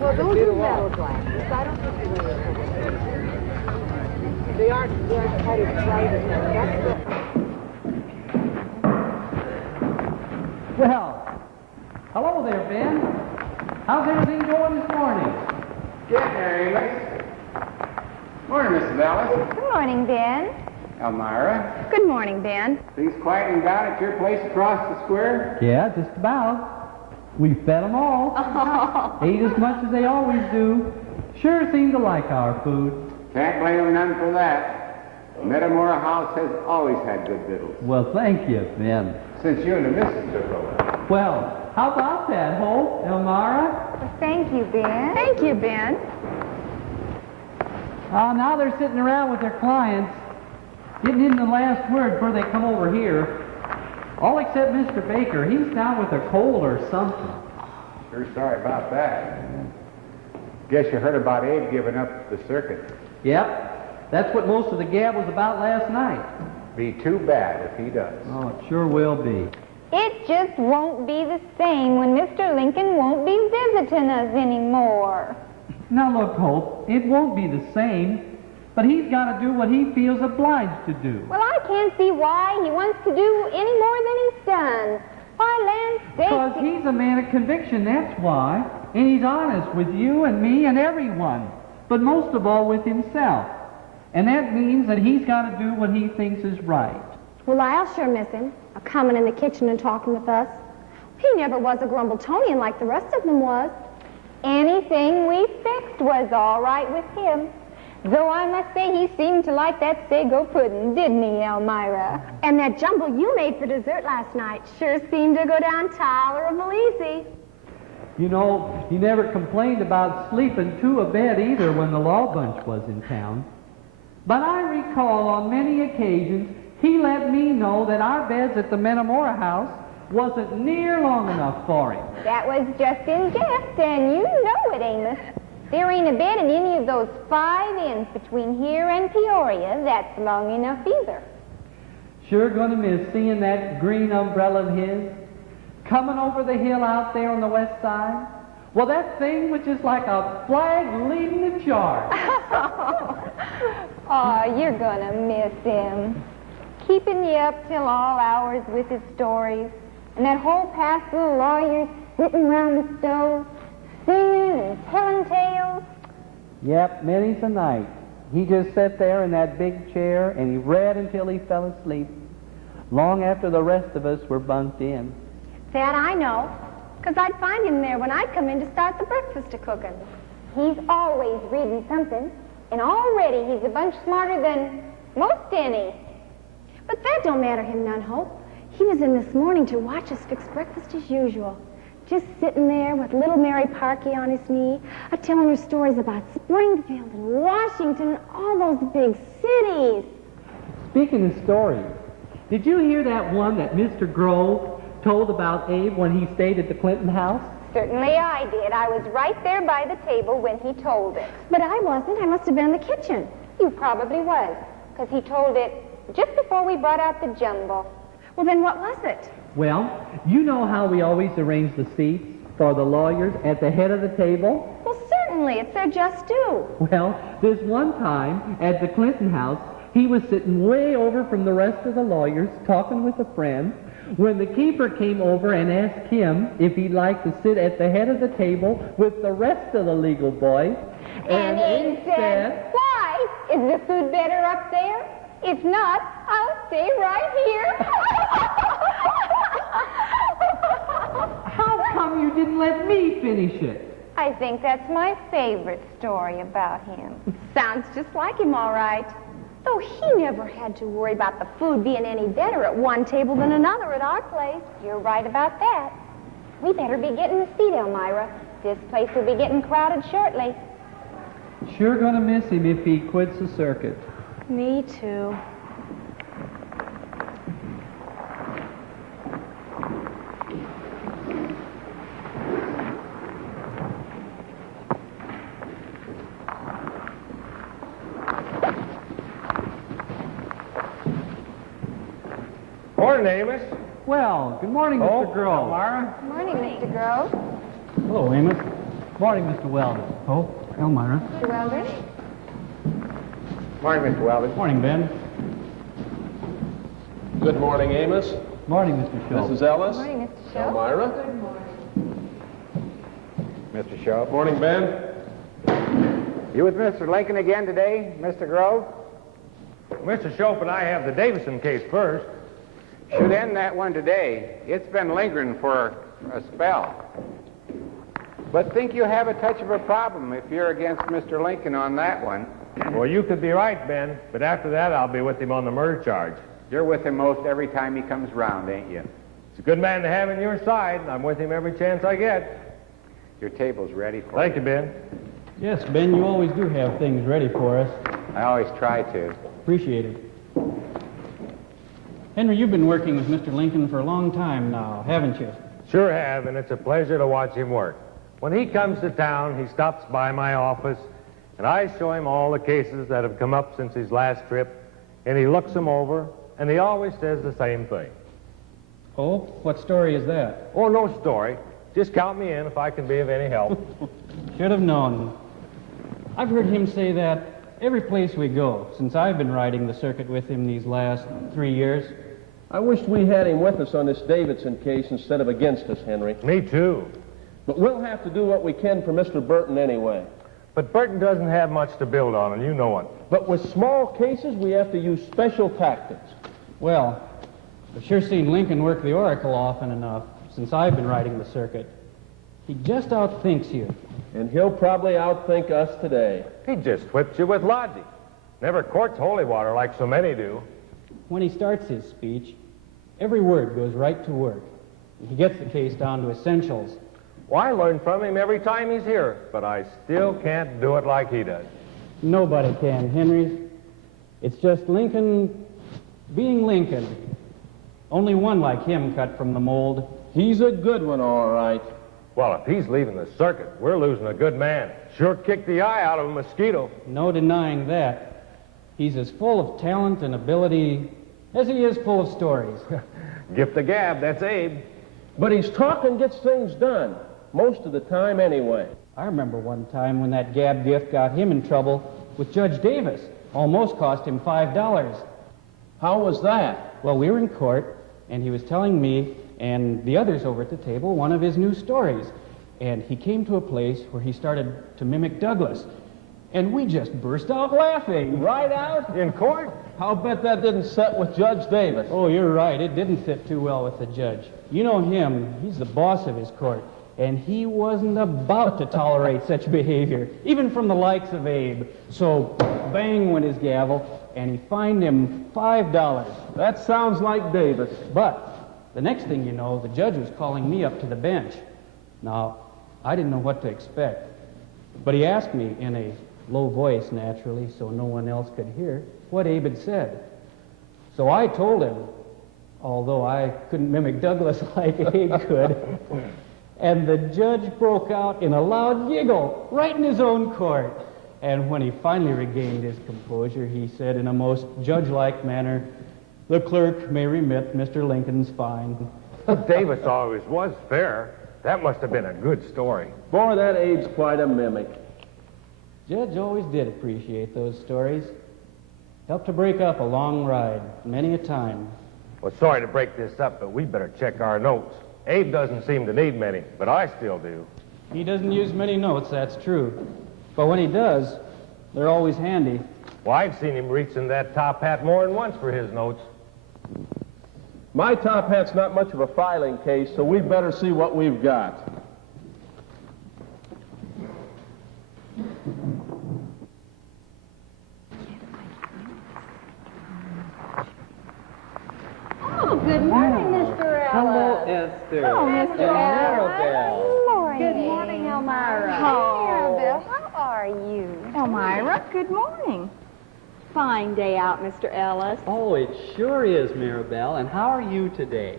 Well, those are metal glasses. I don't think they aren't quite as bright as that. That's the... Well, hello there, Ben. How's everything going this morning? Getting there, Amos. Morning, Mrs. Alice. Good morning, Ben. Elmira. Good morning, Ben. Things quieting down at your place across the square? Yeah, just about. We fed them all. Ate as much as they always do. Sure seem to like our food. Can't blame them none for that. Metamora House has always had good victuals. Well, thank you, Ben. Since you and the missus took over. Well, how about that, Hope, Elmira? Well, thank you, Ben. Thank you, Ben. Now they're sitting around with their clients, getting in the last word before they come over here. All except Mr. Baker. He's down with a cold or something. Sure sorry about that. Guess you heard about Abe giving up the circuit. Yep. That's what most of the gab was about last night. Be too bad if he does. Oh, it sure will be. It just won't be the same when Mr. Lincoln won't be visiting us anymore. Now look, Hope, it won't be the same, but he's got to do what he feels obliged to do. Well, I can't see why he wants to do any more than he's done. Why, land Because sakes, he's a man of conviction, that's why. And he's honest with you and me and everyone, but most of all with himself. And that means that he's got to do what he thinks is right. Well, I'll sure miss him, coming in the kitchen and talking with us. He never was a Grumbletonian like the rest of them was. anything we fixed was all right with him. Though I must say he seemed to like that sago pudding, didn't he, Elmira? And that jumble you made for dessert last night sure seemed to go down tolerable easy. You know, he never complained about sleeping to a bed either when the law bunch was in town. But I recall on many occasions he let me know that our beds at the Metamora house wasn't near long enough for him. That was just in jest, and you know it, Amos. There ain't a bed in any of those 5 inns between here and Peoria that's long enough either. Sure gonna miss seeing that green umbrella of his coming over the hill out there on the west side. Well, that thing was just like a flag leading the charge. Oh, you're gonna miss him. Keeping you up till all hours with his stories. And that whole past of lawyers sitting around the stove, singing and telling tales. Yep, many's a night. He just sat there in that big chair and he read until he fell asleep, long after the rest of us were bunked in. That I know, because I'd find him there when I'd come in to start the breakfast a-cooking. He's always reading something, and already he's a bunch smarter than most any. But that don't matter him none, Hope. He was in this morning to watch us fix breakfast as usual. Just sitting there with little Mary Parkey on his knee, telling her stories about Springfield and Washington and all those big cities. Speaking of stories, did you hear that one that Mr. Grove told about Abe when he stayed at the Clinton house? Certainly I did. I was right there by the table when he told it. But I wasn't. I must have been in the kitchen. You probably was, because he told it just before we brought out the jumble. Well, then what was it? Well, you know how we always arrange the seats for the lawyers at the head of the table? Well, certainly. It's their just due. Well, this one time at the Clinton house, he was sitting way over from the rest of the lawyers talking with a friend when the keeper came over and asked him if he'd like to sit at the head of the table with the rest of the legal boys. And Abe said, "Why? Is the food better up there? If not, I'll stay right here." How come you didn't let me finish it? I think that's my favorite story about him. Sounds just like him, all right. Though he never had to worry about the food being any better at one table than another at our place. You're right about that. We better be getting a seat, Elmira. This place will be getting crowded shortly. Sure gonna miss him if he quits the circuit. Me too. Morning, Amos. Well, good morning, Mr. Grove. Elmira? Good morning, Mr. Grove. Hello, Amos. Morning, Mr. Weldon. Oh, Elmira. Mr. Weldon. Morning, Mr. Weldon. Morning, Ben. Good morning, Amos. Morning, Mr. Schultz. Mrs. Ellis. Good morning, Mr. Schultz. Elmira. Mr. Schultz. Morning, Ben. You with Mr. Lincoln again today, Mr. Grove? Mr. Schultz and I have the Davison case first. Should end that one today. It's been lingering for a spell. But think you have a touch of a problem if you're against Mr. Lincoln on that one. Well, you could be right, Ben, but after that, I'll be with him on the murder charge. You're with him most every time he comes round, ain't you? He's a good man to have on your side. I'm with him every chance I get. Your table's ready for Thank you, Ben. Yes, Ben, you always do have things ready for us. I always try to. Appreciate it. Henry, you've been working with Mr. Lincoln for a long time now, haven't you? Sure have, and it's a pleasure to watch him work. When he comes to town, he stops by my office, and I show him all the cases that have come up since his last trip, and he looks them over, and he always says the same thing. Oh, what story is that? Oh, no story. Just count me in if I can be of any help. Should have known. I've heard him say that every place we go, since I've been riding the circuit with him these last 3 years. I wished we had him with us on this Davidson case instead of against us, Henry. Me too. But we'll have to do what we can for Mr. Burton anyway. But Burton doesn't have much to build on, and you know it. But with small cases, we have to use special tactics. Well, I've sure seen Lincoln work the Oracle often enough since I've been riding the circuit. He just outthinks you. And he'll probably outthink us today. He just whips you with logic. Never courts holy water like so many do. When he starts his speech, every word goes right to work. He gets the case down to essentials. Well, I learn from him every time he's here, but I still can't do it like he does. Nobody can, Henry. It's just Lincoln being Lincoln. Only one like him cut from the mold. He's a good one, all right. Well, if he's leaving the circuit, we're losing a good man. Sure kicked the eye out of a mosquito. No denying that. He's as full of talent and ability as he is full of stories. Gift the gab, that's Abe. But his talking gets things done, most of the time anyway. I remember one time when that gab gift got him in trouble with Judge Davis. Almost cost him $5. How was that? Well, we were in court, and he was telling me and the others over at the table one of his new stories. And he came to a place where he started to mimic Douglas. And we just burst out laughing. Right out? In court? I'll bet that didn't set with Judge Davis. Oh, you're right. It didn't sit too well with the judge. You know him. He's the boss of his court. And he wasn't about to tolerate such behavior, even from the likes of Abe. So bang went his gavel, and he fined him $5. That sounds like Davis. But the next thing you know, the judge was calling me up to the bench. Now, I didn't know what to expect. But he asked me in a low voice, naturally, so no one else could hear, what Abe had said. So I told him, although I couldn't mimic Douglas like Abe could. And the judge broke out in a loud giggle right in his own court. And when he finally regained his composure, he said in a most judge-like manner, "The clerk may remit Mr. Lincoln's fine." Davis always was fair. That must have been a good story. Boy, that Abe's quite a mimic. Judge always did appreciate those stories. Helped to break up a long ride, many a time. Well, sorry to break this up, but we better check our notes. Abe doesn't seem to need many, but I still do. He doesn't use many notes, that's true. But when he does, they're always handy. Well, I've seen him reach in that top hat more than once for his notes. My top hat's not much of a filing case, so we'd better see what we've got. Oh, good morning, Mr. Ellis. Hello, Esther. Oh, Mr. Ellis. Morning. Good morning, Elmira. Mirabelle, how are you? Elmira, good morning. Fine day out, Mr. Ellis. Oh, it sure is, Mirabelle. And how are you today?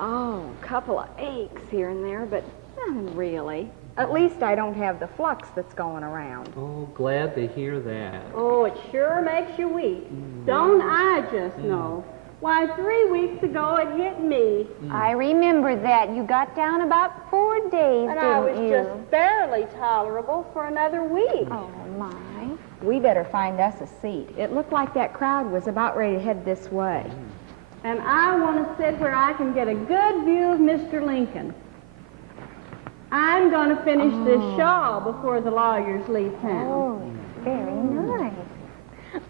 Oh, a couple of aches here and there, but nothing really. At least I don't have the flux that's going around. Oh, glad to hear that. Oh, it sure makes you weak. Don't I just know? Why, 3 weeks ago it hit me. I remember that. You got down about 4 days, And I was didn't you? just barely tolerable for another week. Oh, my. We better find us a seat. It looked like that crowd was about ready to head this way. And I want to sit where I can get a good view of Mr. Lincoln. I'm going to finish this shawl before the lawyers leave town. Oh, very nice.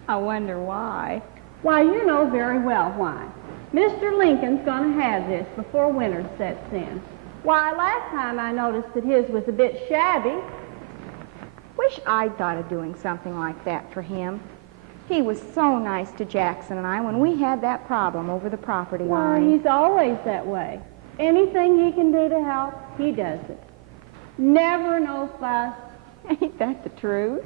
I wonder why. Why, you know very well why. Mr. Lincoln's going to have this before winter sets in. Why, last time I noticed that his was a bit shabby. Wish I'd thought of doing something like that for him. He was so nice to Jackson and I when we had that problem over the property Well, line. he's always that way. Anything he can do to help, he does it. Never no fuss. Ain't that the truth?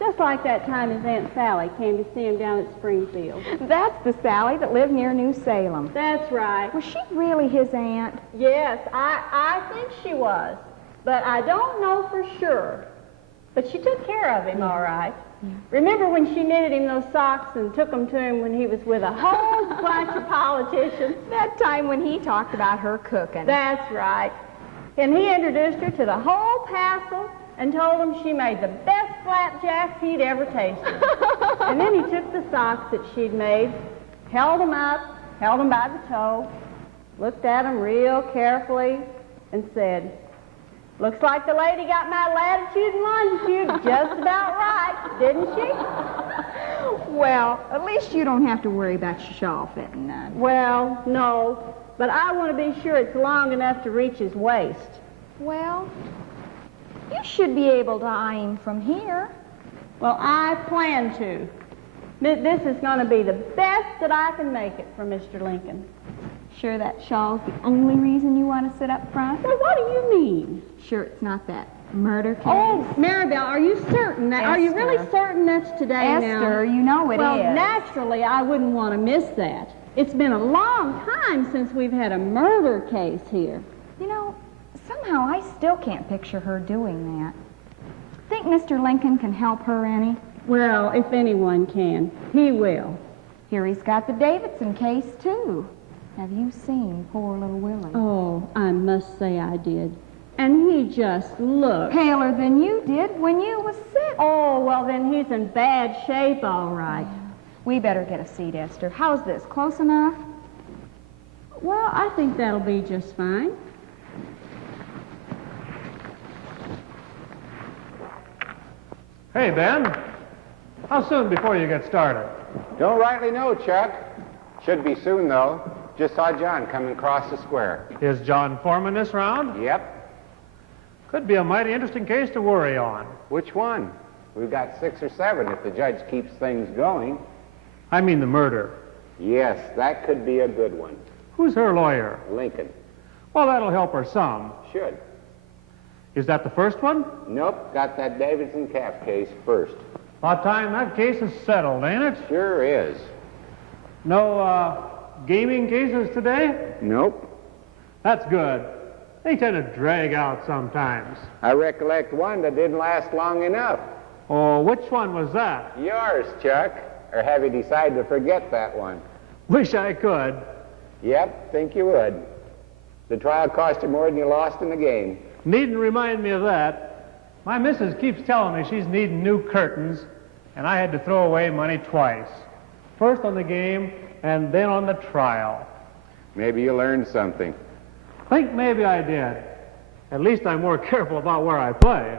Just like that time his Aunt Sally came to see him down at Springfield. That's the Sally that lived near New Salem. That's right. Was she really his aunt? Yes, I think she was. But I don't know for sure. But she took care of him, all right. Yeah. Remember when she knitted him those socks and took them to him when he was with a whole bunch of politicians? That time when he talked about her cooking. That's right. And he introduced her to the whole passel and told him she made the best flapjacks he'd ever tasted. And then he took the socks that she'd made, held them up, held them by the toe, looked at them real carefully, and said, "Looks like the lady got my latitude and longitude just about right, didn't she?" Well, at least you don't have to worry about your shawl fitting none. Well, no, but I want to be sure it's long enough to reach his waist. Well, you should be able to eye him from here. Well, I plan to. This is going to be the best that I can make it for Mr. Lincoln. Sure that shawl's the only reason you want to sit up front? Well, what do you mean? Sure it's not that murder case? Oh, Maribel, are you certain? Are you really certain that's today now? Esther, you know it is. Well, naturally, I wouldn't want to miss that. It's been a long time since we've had a murder case here. You know, somehow I still can't picture her doing that. Think Mr. Lincoln can help her any? Well, if anyone can, he will. Here he's got the Davidson case, too. Have you seen poor little Willie? Oh, I must say I did. And he just looked paler than you did when you was sick. Oh, well, then he's in bad shape, all right. Yeah. We better get a seat, Esther. How's this? Close enough? Well, I think that'll be just fine. Hey, Ben. How soon before you get started? Don't rightly know, Chuck. Should be soon, though. Just saw John coming across the square. Is John foreman this round? Yep. Could be a mighty interesting case to worry on. Which one? We've got 6 or 7 if the judge keeps things going. I mean the murder. Yes, that could be a good one. Who's her lawyer? Lincoln. Well, that'll help her some. Should. Is that the first one? Nope, got that Davidson Cap case first. About time that case is settled, ain't it? Sure is. No, gaming cases today? Nope. That's good. They tend to drag out sometimes. I recollect one that didn't last long enough. Oh, which one was that? Yours, Chuck. Or have you decided to forget that one? Wish I could. Yep, think you would. The trial cost you more than you lost in the game. Needn't remind me of that. My missus keeps telling me she's needing new curtains, and I had to throw away money twice. First on the game, and then on the trial. Maybe you learned something. Think maybe I did. At least I'm more careful about where I play.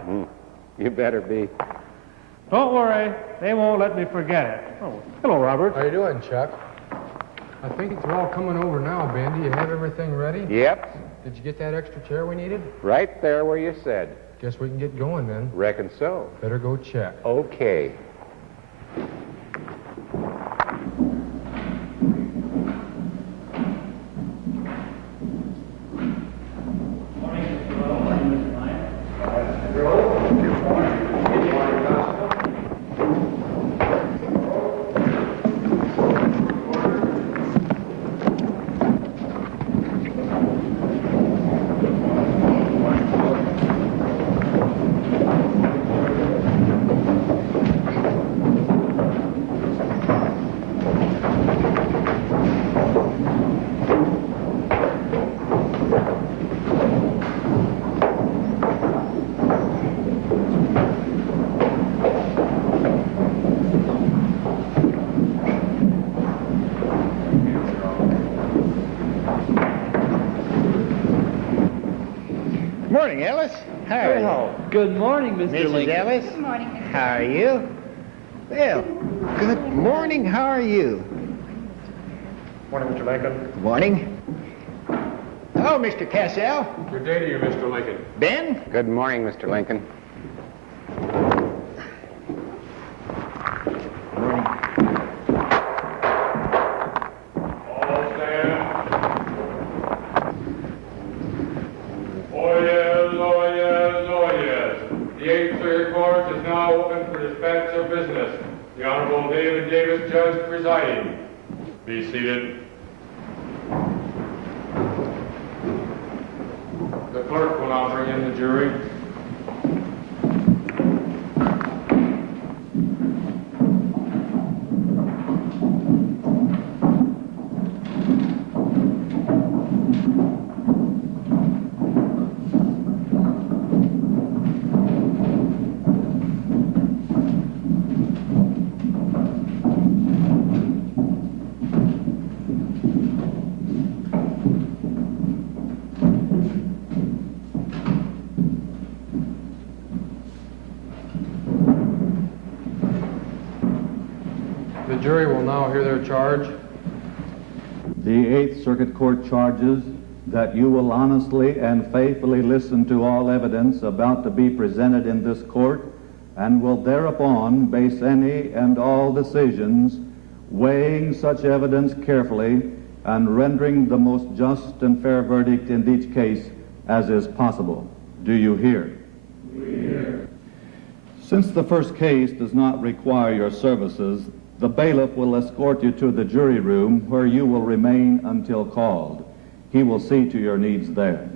You better be. Don't worry, they won't let me forget it. Oh, hello, Robert. How you doing, Chuck? I think they're all coming over now, Ben. Do you have everything ready? Yep. Did you get that extra chair we needed? Right there where you said. Guess we can get going then. Reckon so. Better go check. Okay. Morning, Ellis. How are you? Good morning, Mr. Mrs. Lincoln. Ellis? Good morning. How are you? Well, good morning. How are you? Morning, Mr. Lincoln. Good morning. Hello, Mr. Cassell. Good day to you, Mr. Lincoln. Ben? Good morning, Mr. Lincoln. Morning. All stand. Oh yes, oh yes, oh yes. The 8th Circuit Court is now open for dispatch of business. The Honorable David Davis, Judge, presiding. Be seated. The clerk will now bring in the jury. The jury will now hear their charge. The 8th Circuit Court charges that you will honestly and faithfully listen to all evidence about to be presented in this court and will thereupon base any and all decisions, weighing such evidence carefully and rendering the most just and fair verdict in each case as is possible. Do you hear? We hear. Since the first case does not require your services, the bailiff will escort you to the jury room where you will remain until called. He will see to your needs there.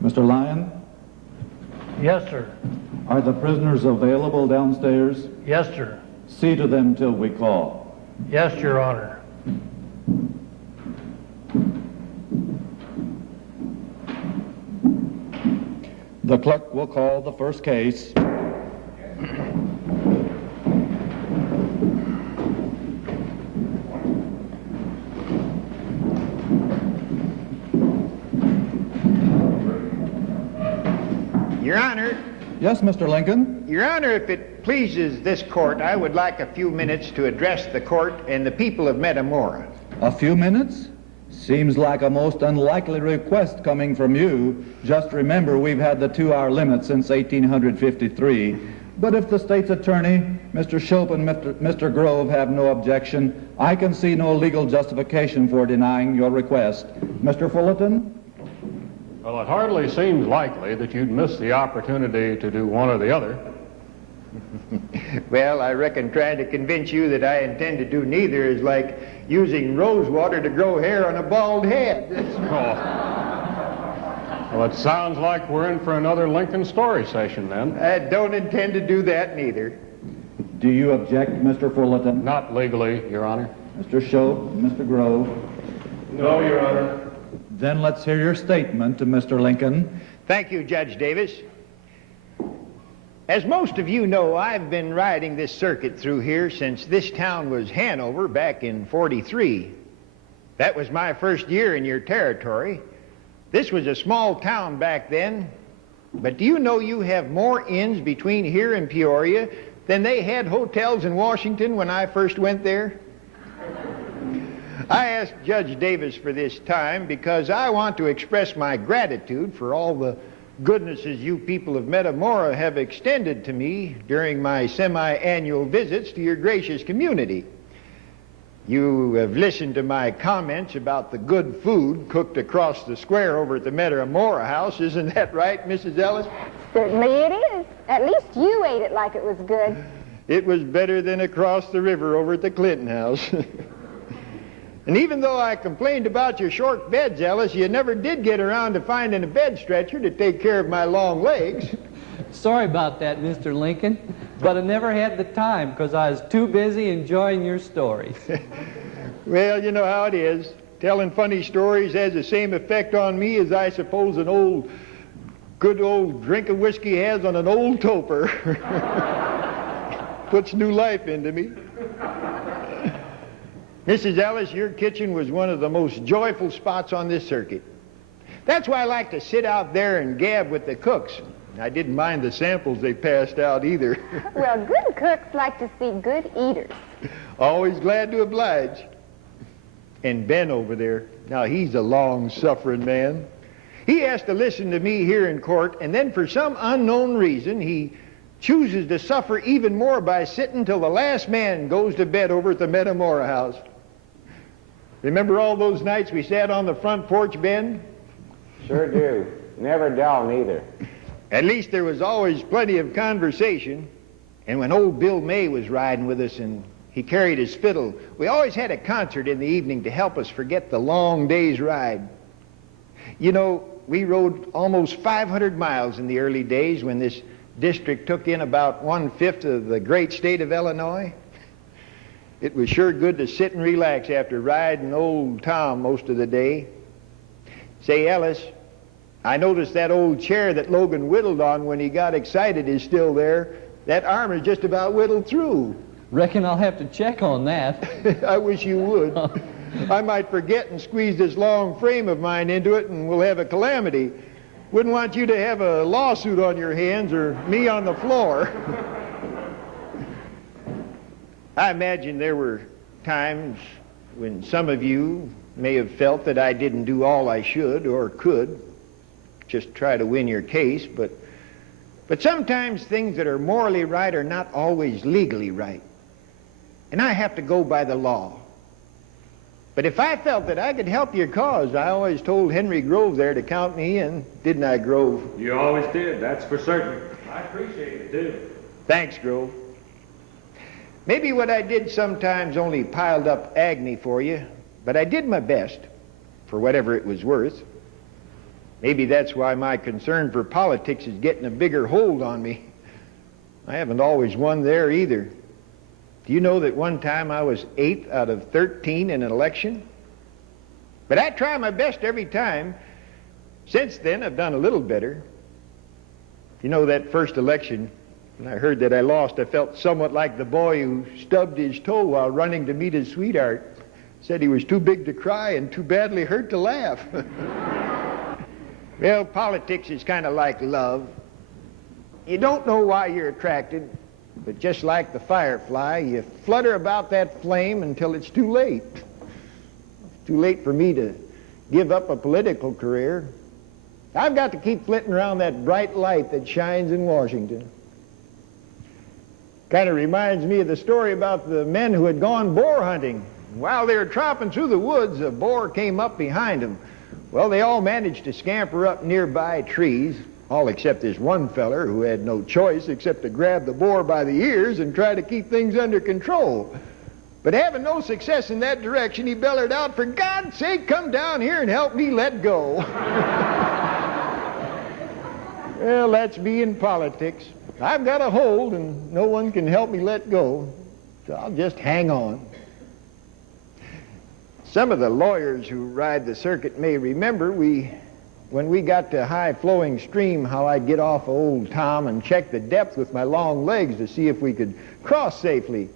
Mr. Lyon? Yes, sir. Are the prisoners available downstairs? Yes, sir. See to them till we call. Yes, Your Honor. The clerk will call the first case. Your Honor. Yes, Mr. Lincoln? Your Honor, if it pleases this court, I would like a few minutes to address the court and the people of Metamora. A few minutes? Seems like a most unlikely request coming from you. Just remember, we've had the 2-hour limit since 1853. But if the state's attorney, Mr. Shope and Mr. Grove have no objection, I can see no legal justification for denying your request. Mr. Fullerton? Well, it hardly seems likely that you'd miss the opportunity to do one or the other. Well, I reckon trying to convince you that I intend to do neither is like using rose water to grow hair on a bald head. Well, it sounds like we're in for another Lincoln story session then. I don't intend to do that neither. Do you object, Mr. Fullerton? Not legally, Your Honor. Mr. Shope, Mr. Grove? No, Your Honor. Then let's hear your statement to Mr. Lincoln. Thank you, Judge Davis. As most of you know, I've been riding this circuit through here since this town was Hanover back in '43. That was my first year in your territory. This was a small town back then, but do you know you have more inns between here and Peoria than they had hotels in Washington when I first went there? I asked Judge Davis for this time because I want to express my gratitude for all the goodnesses you people of Metamora have extended to me during my semi-annual visits to your gracious community. You have listened to my comments about the good food cooked across the square over at the Metamora house. Isn't that right, Mrs. Ellis? Certainly it is. At least you ate it like it was good. It was better than across the river over at the Clinton house. And even though I complained about your short beds, Ellis, you never did get around to finding a bed stretcher to take care of my long legs. Sorry about that, Mr. Lincoln, but I never had the time because I was too busy enjoying your stories. Well, you know how it is. telling funny stories has the same effect on me as I suppose an good old drink of whiskey has on an old toper. Puts new life into me. Mrs. Ellis, your kitchen was one of the most joyful spots on this circuit. That's why I like to sit out there and gab with the cooks. I didn't mind the samples they passed out either. Well, good cooks like to see good eaters. Always glad to oblige. And Ben over there, now he's a long-suffering man. He has to listen to me here in court, and then for some unknown reason, he chooses to suffer even more by sitting till the last man goes to bed over at the Metamora house. Remember all those nights we sat on the front porch, Ben? Sure do. Never dull neither. At least there was always plenty of conversation. And when old Bill May was riding with us and he carried his fiddle, we always had a concert in the evening to help us forget the long day's ride. You know, we rode almost 500 miles in the early days when this district took in about 1/5 of the great state of Illinois. It was sure good to sit and relax after riding old Tom most of the day. Say, Ellis, I noticed that old chair that Logan whittled on when he got excited is still there. That arm is just about whittled through. Reckon I'll have to check on that. I wish you would. I might forget and squeeze this long frame of mine into it and we'll have a calamity. Wouldn't want you to have a lawsuit on your hands or me on the floor. I imagine there were times when some of you may have felt that I didn't do all I should or could, just try to win your case, but sometimes things that are morally right are not always legally right. And I have to go by the law. But if I felt that I could help your cause, I always told Henry Grove there to count me in, didn't I, Grove? You always did, that's for certain. I appreciate it, too. Thanks, Grove. Maybe what I did sometimes only piled up agony for you, but I did my best, for whatever it was worth. Maybe that's why my concern for politics is getting a bigger hold on me. I haven't always won there either. Do you know that one time I was 8th out of 13 in an election? But I try my best every time. Since then, I've done a little better. You know, that first election, when I heard that I lost, I felt somewhat like the boy who stubbed his toe while running to meet his sweetheart. Said he was too big to cry and too badly hurt to laugh. Well, politics is kind of like love. You don't know why you're attracted, but just like the firefly, you flutter about that flame until it's too late. It's too late for me to give up a political career. I've got to keep flitting around that bright light that shines in Washington. Kind of reminds me of the story about the men who had gone boar hunting. While they were tromping through the woods, a boar came up behind them. Well, they all managed to scamper up nearby trees, all except this one feller who had no choice except to grab the boar by the ears and try to keep things under control. But having no success in that direction, he bellered out, "For God's sake, come down here and help me let go." Well, that's me in politics. I've got a hold and no one can help me let go, so I'll just hang on. Some of the lawyers who ride the circuit may remember when we got to High Flowing Stream, how I'd get off of old Tom and check the depth with my long legs to see if we could cross safely.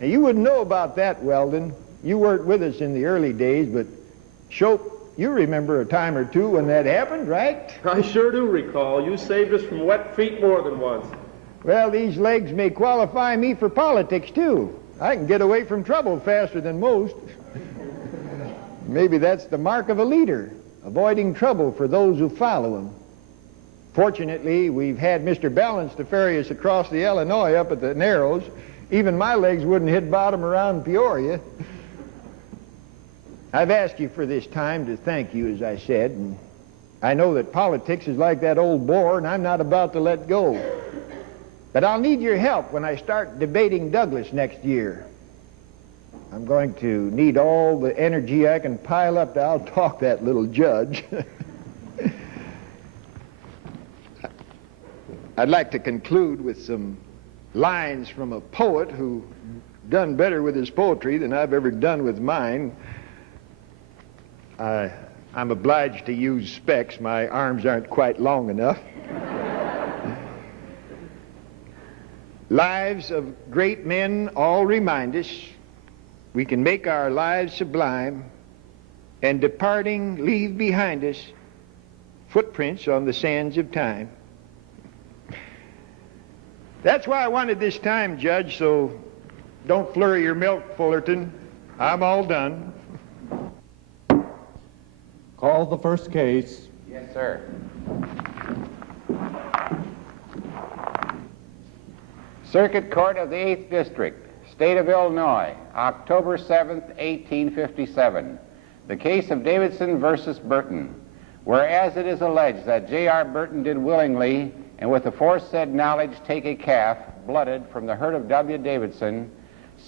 Now, you wouldn't know about that, Weldon. You weren't with us in the early days, but Shope, you remember a time or two when that happened, right? I sure do recall. You saved us from wet feet more than once. Well, these legs may qualify me for politics, too. I can get away from trouble faster than most. Maybe that's the mark of a leader, avoiding trouble for those who follow him. Fortunately, we've had Mr. Balance to ferry us across the Illinois up at the Narrows. Even my legs wouldn't hit bottom around Peoria. I've asked you for this time to thank you, as I said, and I know that politics is like that old boar, and I'm not about to let go. But I'll need your help when I start debating Douglas next year. I'm going to need all the energy I can pile up to out-talk that little judge. I'd like to conclude with some lines from a poet who done better with his poetry than I've ever done with mine. I'm obliged to use specs. My arms aren't quite long enough. Lives of great men all remind us we can make our lives sublime, and departing leave behind us footprints on the sands of time. That's why I wanted this time, Judge, so don't flurry your milk, Fullerton. I'm all done. Call the first case. Yes, sir. Circuit Court of the 8th District, State of Illinois, October 7th, 1857. The case of Davidson versus Burton. Whereas it is alleged that J.R. Burton did willingly and with aforesaid knowledge take a calf, blooded, from the herd of W. Davidson,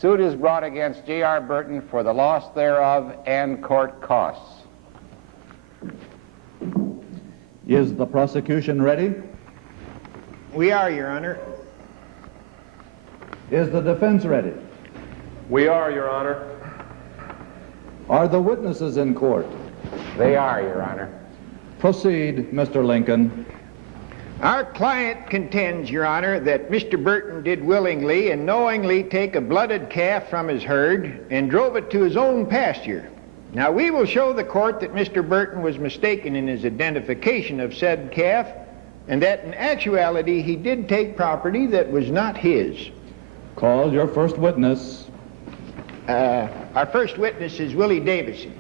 suit is brought against J.R. Burton for the loss thereof and court costs. Is the prosecution ready? We are, Your Honor. Is the defense ready? We are, Your Honor. Are the witnesses in court? They are, Your Honor. Proceed, Mr. Lincoln. Our client contends, Your Honor, that Mr. Burton did willingly and knowingly take a blooded calf from his herd and drove it to his own pasture. Now, we will show the court that Mr. Burton was mistaken in his identification of said calf, and that in actuality he did take property that was not his. Call your first witness. Our first witness is Willie Davison.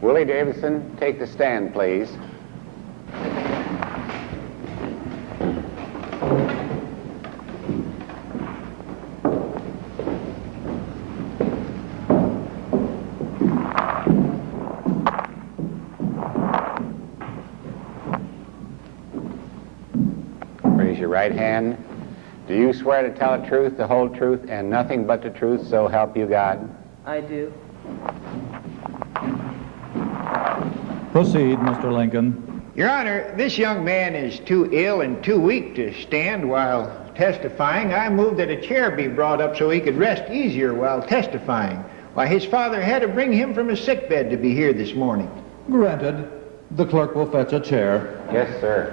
Willie Davison, take the stand, please. Raise your right hand. Do you swear to tell the truth, the whole truth, and nothing but the truth, so help you God? I do. Proceed, Mr. Lincoln. Your Honor, this young man is too ill and too weak to stand while testifying. I move that a chair be brought up so he could rest easier while testifying. Why, his father had to bring him from his sickbed to be here this morning. Granted. The clerk will fetch a chair. Yes, sir.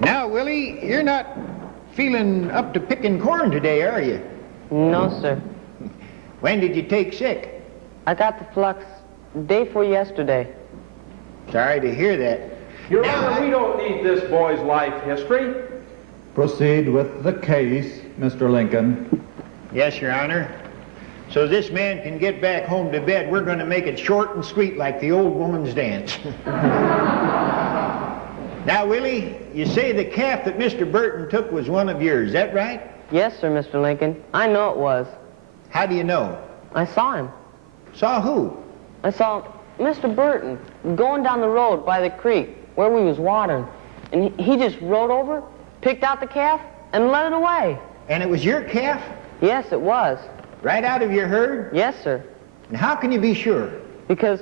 Now, Willie, you're not feeling up to picking corn today, are you? No, sir. When did you take sick? I got the flux day before yesterday. Sorry to hear that. Your Honor, we don't need this boy's life history. Proceed with the case, Mr. Lincoln. Yes, Your Honor. So this man can get back home to bed, we're going to make it short and sweet like the old woman's dance. Now, Willie, you say the calf that Mr. Burton took was one of yours, is that right? Yes, sir, Mr. Lincoln. I know it was. How do you know? I saw him. Saw who? I saw Mr. Burton going down the road by the creek where we was watering. And he just rode over, picked out the calf, and led it away. And it was your calf? Yes, it was. Right out of your herd? Yes, sir. And how can you be sure? Because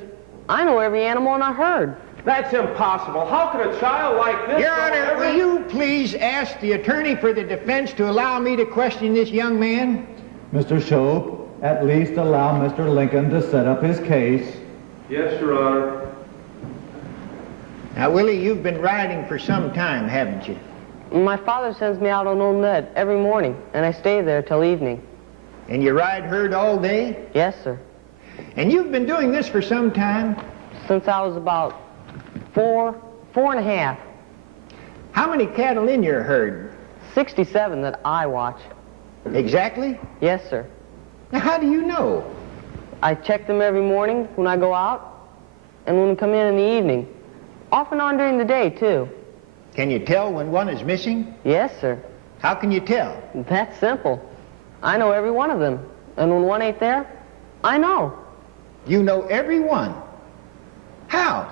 I know every animal in our herd. That's impossible. How could a child like this... Your Honor, will you please ask the attorney for the defense to allow me to question this young man? Mr. Shope, at least allow Mr. Lincoln to set up his case. Yes, Your Honor. Now, Willie, you've been riding for some time, haven't you? My father sends me out on Old Ned every morning, and I stay there till evening. And you ride herd all day? Yes, sir. And you've been doing this for some time? Since I was about four and a half. How many cattle in your herd? 67 that I watch. Exactly? Yes, sir. Now, how do you know? I check them every morning when I go out, and when I come in the evening. Off and on during the day, too. Can you tell when one is missing? Yes, sir. How can you tell? That's simple. I know every one of them. And when one ain't there, I know. You know every one? How?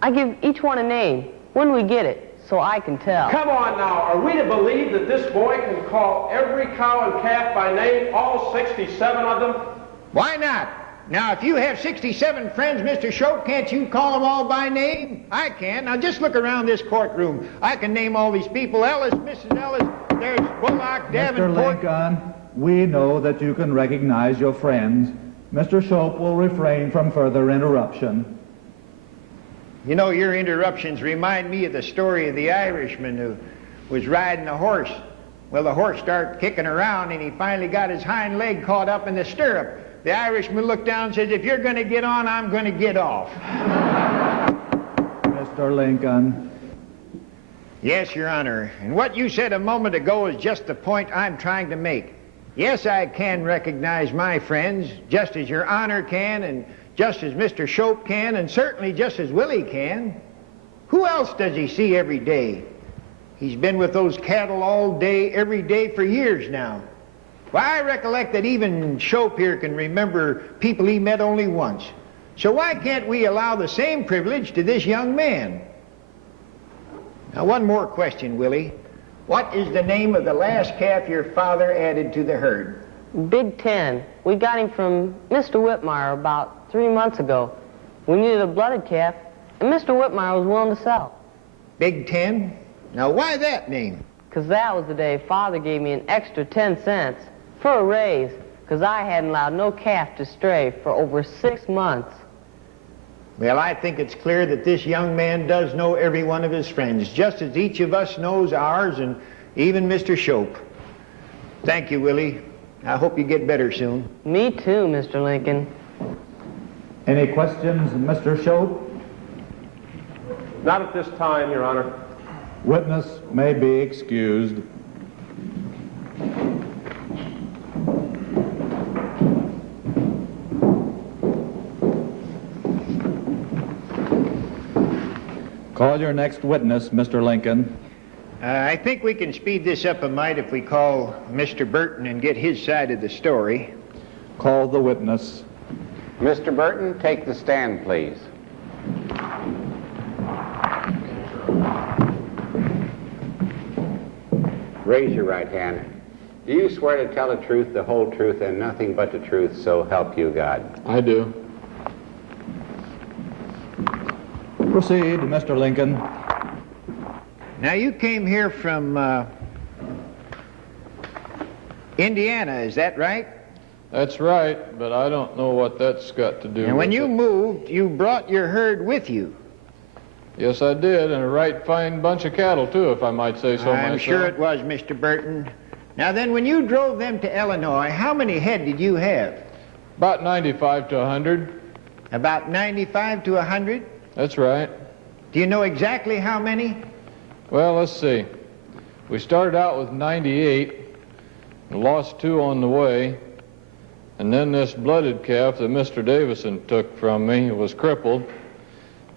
I give each one a name when we get it, so I can tell. Come on now, are we to believe that this boy can call every cow and calf by name, all 67 of them? Why not? Now, if you have 67 friends, Mr. Shope, can't you call them all by name? I can. Now, just look around this courtroom. I can name all these people. Ellis, Mrs. Ellis, there's Bullock, Davenport. Mr. Lincoln, we know that you can recognize your friends. Mr. Shope will refrain from further interruption. You know, your interruptions remind me of the story of the Irishman who was riding a horse. Well, the horse started kicking around, and he finally got his hind leg caught up in the stirrup. The Irishman looked down and says, "If you're going to get on, I'm going to get off." Mr. Lincoln. Yes, Your Honor. And what you said a moment ago is just the point I'm trying to make. Yes, I can recognize my friends, just as Your Honor can, and just as Mr. Shope can, and certainly just as Willie can. Who else does he see every day? He's been with those cattle all day, every day for years now. Why, I recollect that even Shope here can remember people he met only once. So why can't we allow the same privilege to this young man? Now, one more question, Willie. What is the name of the last calf your father added to the herd? Big 10. We got him from Mr. Whitmire about 3 months ago. We needed a blooded calf, and Mr. Whitmire was willing to sell. Big 10? Now, why that name? Because that was the day Father gave me an extra 10 cents for a raise, because I hadn't allowed no calf to stray for over 6 months. Well, I think it's clear that this young man does know every one of his friends, just as each of us knows ours, and even Mr. Shope. Thank you, Willie. I hope you get better soon. Me too, Mr. Lincoln. Any questions, Mr. Shope? Not at this time, Your Honor. Witness may be excused. Call your next witness, Mr. Lincoln. I think we can speed this up a mite if we call Mr. Burton and get his side of the story. Call the witness. Mr. Burton, take the stand, please. Raise your right hand. Do you swear to tell the truth, the whole truth, and nothing but the truth, so help you God? I do. Proceed, Mr. Lincoln. Now, you came here from Indiana, is that right? That's right, but I don't know what that's got to do with And when you it. moved, you brought your herd with you. Yes, I did, and a right fine bunch of cattle, too, if I might say so myself. I'm sure it was, Mr. Burton. Now then, when you drove them to Illinois, how many head did you have? About 95 to 100. About 95 to 100? That's right. Do you know exactly how many? Well, let's see. We started out with 98, and lost 2 on the way, and then this blooded calf that Mr. Davison took from me was crippled.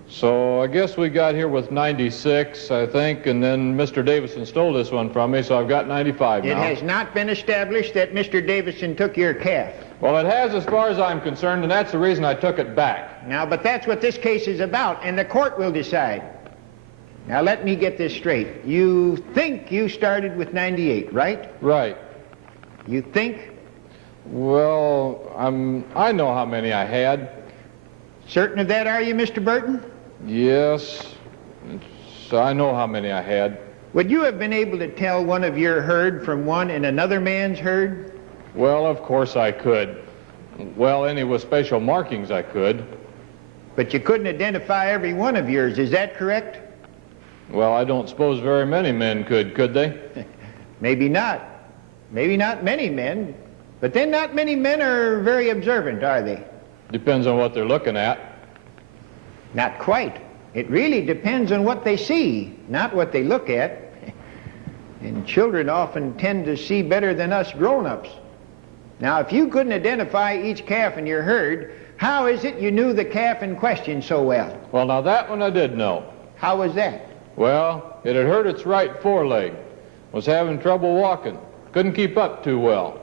So I guess we got here with 96, I think, and then Mr. Davison stole this one from me, so I've got 95 now. It has not been established that Mr. Davison took your calf. Well, it has as far as I'm concerned, and that's the reason I took it back. Now, but that's what this case is about, and the court will decide. Now, let me get this straight. You think you started with 98, right? Right. You think? Well, I know how many I had. Certain of that, are you, Mr. Burton? Yes. I know how many I had. Would you have been able to tell one of your herd from one in another man's herd? Well, of course I could. Well, any with special markings I could. But you couldn't identify every one of yours, is that correct? Well, I don't suppose very many men could they? Maybe not. Maybe not many men. But then not many men are very observant, are they? Depends on what they're looking at. Not quite. It really depends on what they see, not what they look at. And children often tend to see better than us grown-ups. Now, if you couldn't identify each calf in your herd, how is it you knew the calf in question so well? Well, now that one I did know. How was that? Well, it had hurt its right foreleg. Was having trouble walking. Couldn't keep up too well.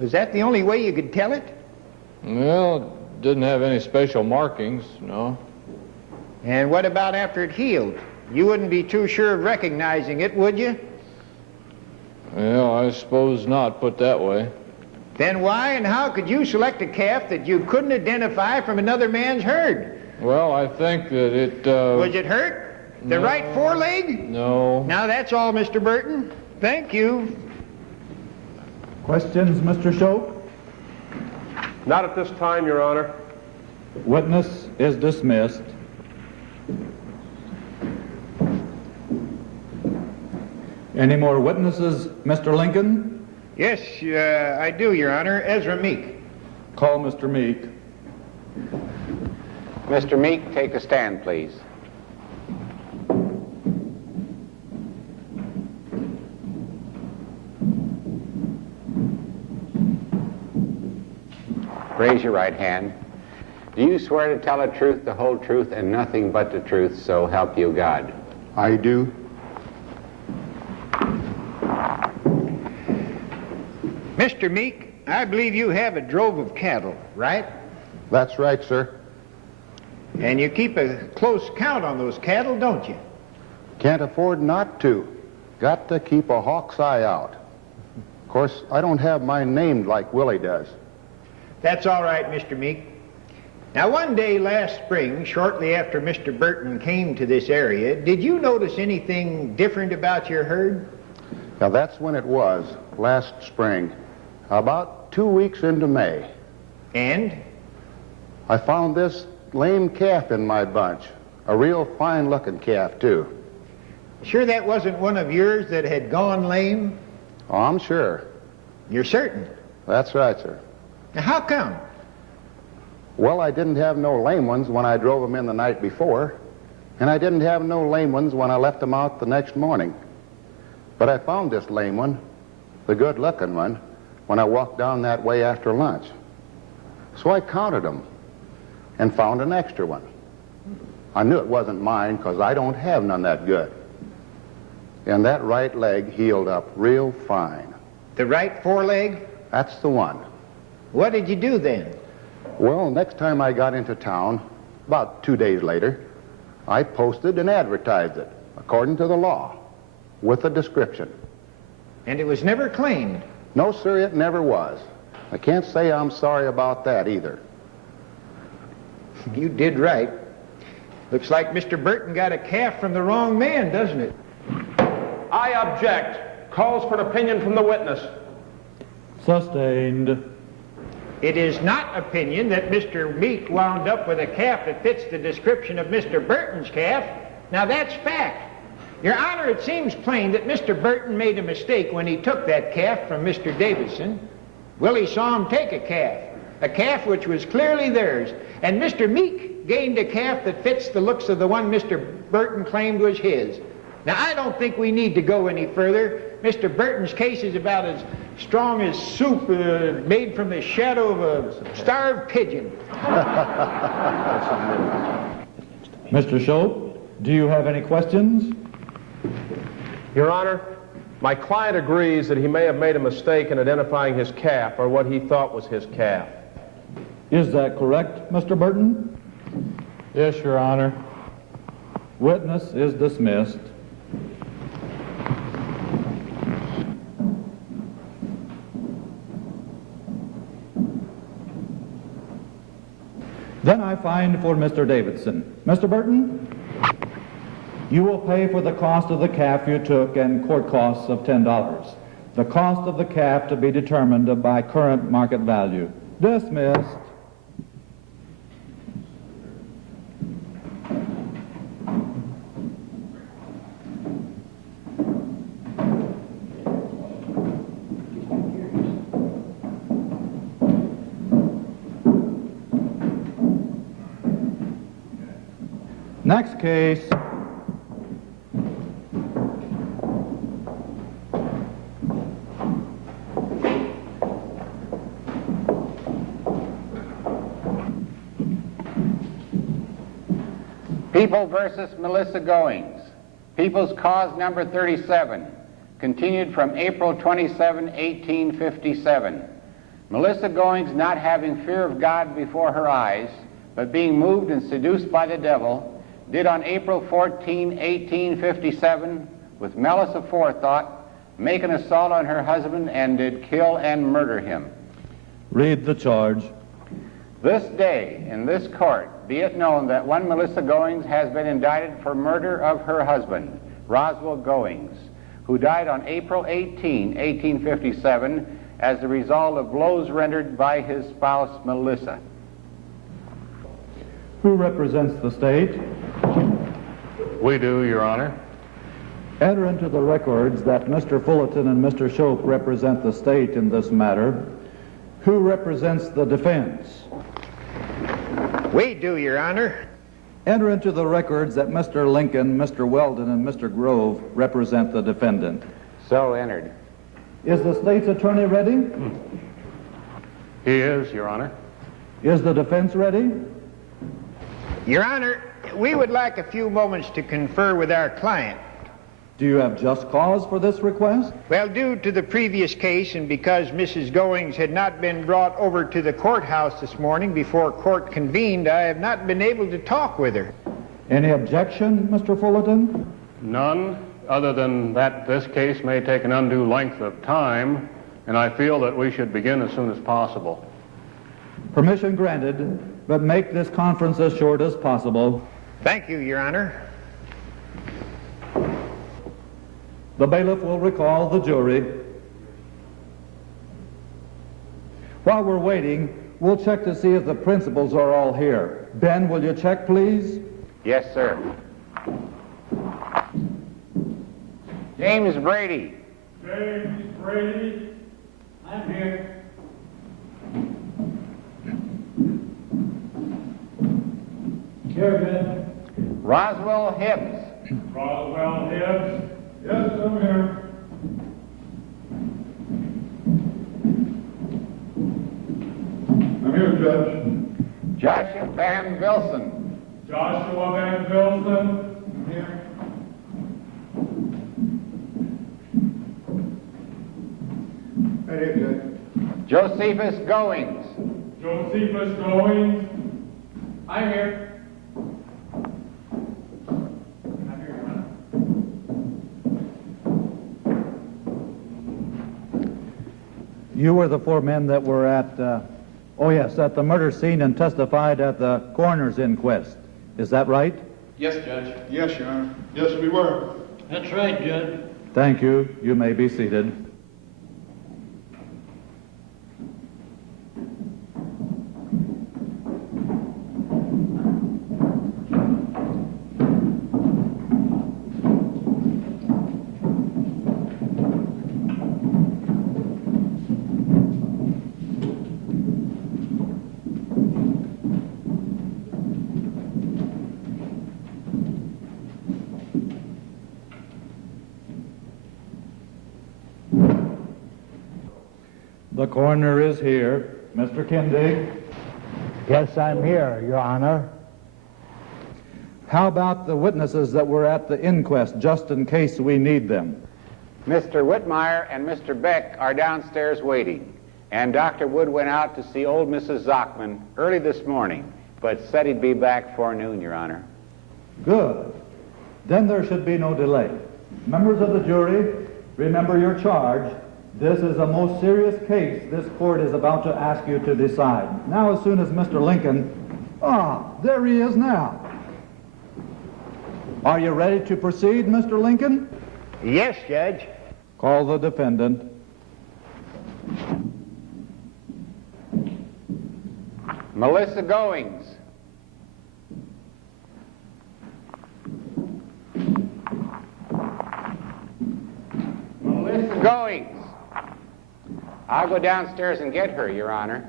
Was that the only way you could tell it? Well, didn't have any special markings, no. And what about after it healed? You wouldn't be too sure of recognizing it, would you? Well, I suppose not, put that way. Then why and how could you select a calf that you couldn't identify from another man's herd? Well, I think that it... Was it hurt? The no. right foreleg? No. Now that's all, Mr. Burton. Thank you. Questions, Mr. Shope? Not at this time, Your Honor. Witness is dismissed. Any more witnesses, Mr. Lincoln? Yes, I do, Your Honor. Ezra Meek. Call Mr. Meek. Mr. Meek, take a stand, please. Raise your right hand. Do you swear to tell the truth, the whole truth, and nothing but the truth, so help you God? I do. Mr. Meek, I believe you have a drove of cattle, right? That's right, sir. And you keep a close count on those cattle, don't you? Can't afford not to. Got to keep a hawk's eye out. Of course, I don't have mine named like Willie does. That's all right, Mr. Meek. Now, one day last spring, shortly after Mr. Burton came to this area, did you notice anything different about your herd? Now, that's when it was, last spring, about 2 weeks into May. And? I found this lame calf in my bunch. A real fine-looking calf, too. Sure that wasn't one of yours that had gone lame? Oh, I'm sure. You're certain? That's right, sir. Now, how come? Well, I didn't have no lame ones when I drove them in the night before, and I didn't have no lame ones when I left them out the next morning. But I found this lame one, the good-looking one, when I walked down that way after lunch. So I counted them and found an extra one. I knew it wasn't mine because I don't have none that good. And that right leg healed up real fine. The right foreleg? That's the one. What did you do then? Well, next time I got into town, about 2 days later, I posted and advertised it, according to the law, with a description. And it was never claimed? No, sir, it never was. I can't say I'm sorry about that either. You did right. Looks like Mr. Burton got a calf from the wrong man, doesn't it? I object. Calls for an opinion from the witness. Sustained. It is not opinion that Mr. Meek wound up with a calf that fits the description of Mr. Burton's calf. Now that's fact. Your Honor, it seems plain that Mr. Burton made a mistake when he took that calf from Mr. Davison. Willie saw him take a calf which was clearly theirs, and Mr. Meek gained a calf that fits the looks of the one Mr. Burton claimed was his. Now, I don't think we need to go any further. Mr. Burton's case is about as strong as soup made from the shadow of a starved pigeon. Mr. Shope, do you have any questions? Your Honor, my client agrees that he may have made a mistake in identifying his calf, or what he thought was his calf. Is that correct, Mr. Burton? Yes, Your Honor. Witness is dismissed. Then I find for Mr. Davidson. Mr. Burton, you will pay for the cost of the calf you took and court costs of $10. The cost of the calf to be determined by current market value. Dismissed. Next case. People versus Melissa Goings. People's cause number 37, continued from April 27, 1857. Melissa Goings, not having fear of God before her eyes, but being moved and seduced by the devil, did on April 14, 1857, with malice aforethought, make an assault on her husband and did kill and murder him. Read the charge. This day, in this court, be it known that one Melissa Goings has been indicted for murder of her husband, Roswell Goings, who died on April 18, 1857, as the result of blows rendered by his spouse, Melissa. Who represents the state? We do, Your Honor. Enter into the records that Mr. Fullerton and Mr. Shope represent the state in this matter. Who represents the defense? We do, Your Honor. Enter into the records that Mr. Lincoln, Mr. Weldon, and Mr. Grove represent the defendant. So entered. Is the state's attorney ready? He is, Your Honor. Is the defense ready? Your Honor, we would like a few moments to confer with our client. Do you have just cause for this request? Well, due to the previous case and because Mrs. Goings had not been brought over to the courthouse this morning before court convened, I have not been able to talk with her. Any objection, Mr. Fullerton? None, other than that this case may take an undue length of time, and I feel that we should begin as soon as possible. Permission granted, but make this conference as short as possible. Thank you, Your Honor. The bailiff will recall the jury. While we're waiting, we'll check to see if the principals are all here. Ben, will you check, please? Yes, sir. James Brady. James Brady. I'm here. Here, Ben. Roswell Hibbs. Roswell Hibbs. Yes, I'm here. I'm here, Judge. Joshua Van Wilson. Joshua Van Wilson. I'm here. Right here, Judge. Josephus Goings. Josephus Goings. I'm here. You were the four men that were at, at the murder scene and testified at the coroner's inquest. Is that right? Yes, Judge. Yes, Your Honor. Yes, we were. That's right, Judge. Thank you. You may be seated. The coroner is here. Mr. Kindig. Yes, I'm here, Your Honor. How about the witnesses that were at the inquest, just in case we need them? Mr. Whitmire and Mr. Beck are downstairs waiting. And Dr. Wood went out to see old Mrs. Zockman early this morning, but said he'd be back forenoon, Your Honor. Good. Then there should be no delay. Members of the jury, remember your charge. This is a most serious case this court is about to ask you to decide. Now, as soon as Mr. Lincoln... there he is now. Are you ready to proceed, Mr. Lincoln? Yes, Judge. Call the defendant. Melissa Goings. Melissa Goings. I'll go downstairs and get her, Your Honor.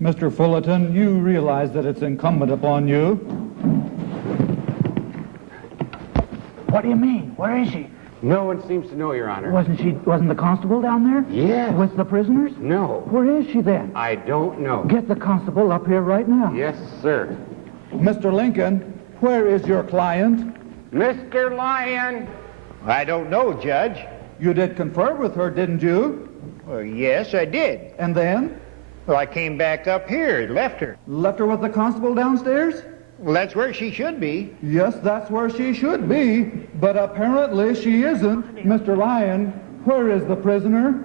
Mr. Fullerton, you realize that it's incumbent upon you. What do you mean? Where is she? No one seems to know, Your Honor. Wasn't the constable down there? Yes. With the prisoners? No. Where is she then? I don't know. Get the constable up here right now. Yes, sir. Mr. Lincoln, where is your client? Mr. Lyon. I don't know, Judge. You did confer with her, didn't you? Well, yes, I did. And then? Well, I came back up here, left her. Left her with the constable downstairs? Well, that's where she should be. Yes, that's where she should be, but apparently she isn't. Mr. Lyon, where is the prisoner?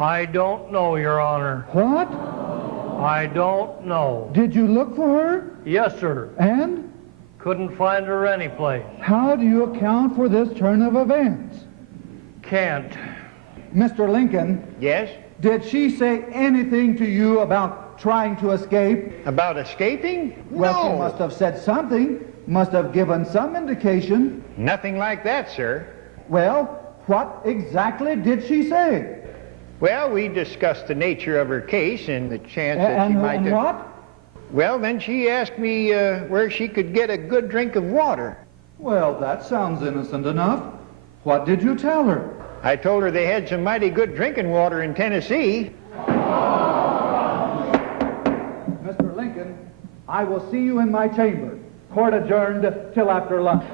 I don't know, Your Honor. What? I don't know. Did you look for her? Yes, sir. And? Couldn't find her anyplace. How do you account for this turn of events? Can't. Mr. Lincoln? Yes? Did she say anything to you about trying to escape? About escaping? Well, No. she must have said something. Must have given some indication. Nothing like that, sir. Well, what exactly did she say? Well, we discussed the nature of her case and the chance that she might And have... what? Well, then she asked me where she could get a good drink of water. Well, that sounds innocent enough. What did you tell her? I told her they had some mighty good drinking water in Tennessee. Mr. Lincoln, I will see you in my chamber. Court adjourned till after lunch.